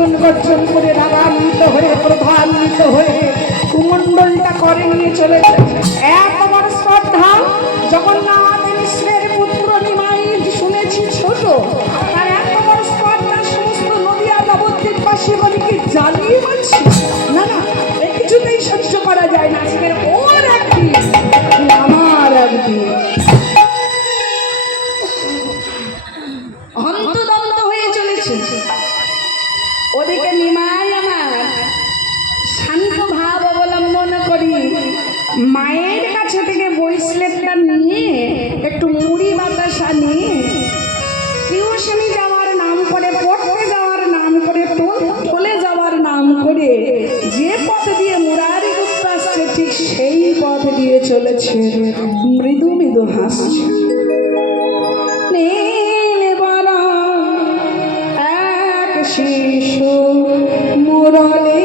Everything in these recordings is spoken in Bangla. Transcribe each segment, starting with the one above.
গর্জন গর্জন করে রাগান্বিত হয়ে প্রধান্বিত হয়ে কুমণ্ডলটা করে নিয়ে চলেছে। এক আমার শ্রদ্ধা জগন্নাথ মিশ্রের পুত্র নিমাই শুনেছি ছোট, তার এক আমার শ্রদ্ধা সমস্ত নদিয়া নবদ্বীপবাসী বলিকে জ্বালিয়ে মারছি। না না, কিছুতেই সহ্য করা যায় না। আজকে ওর একদিন আমার একদিন হন্তদন্ত হয়ে চলেছে। ওদিকে নিমাই আমার শান্ত ভাব অবলম্বন করি মায়ের কাছে থেকে বই স্লেটটা নিয়ে একটু মুড়ি বাতাসা নিয়ে টিউশনি যাওয়ার নাম করে, পড়তে যাওয়ার নাম করে, টোলে যাওয়ার নাম করে যে পথ দিয়ে মুরারি গুপ্ত আসছে ঠিক সেই পথ দিয়ে চলেছে, মৃদু মৃদু হাসছে। এক শিশু মুরলী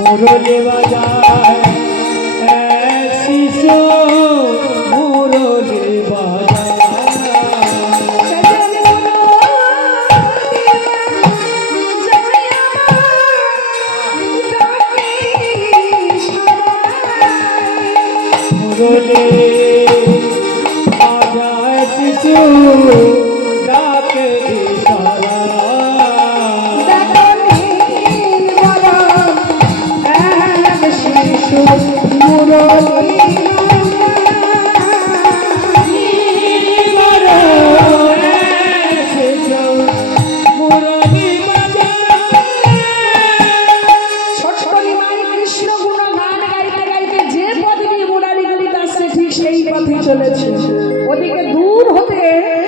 মুরলী বাজায় এক শিশু মুরলী মুরলী বাজায় শিশু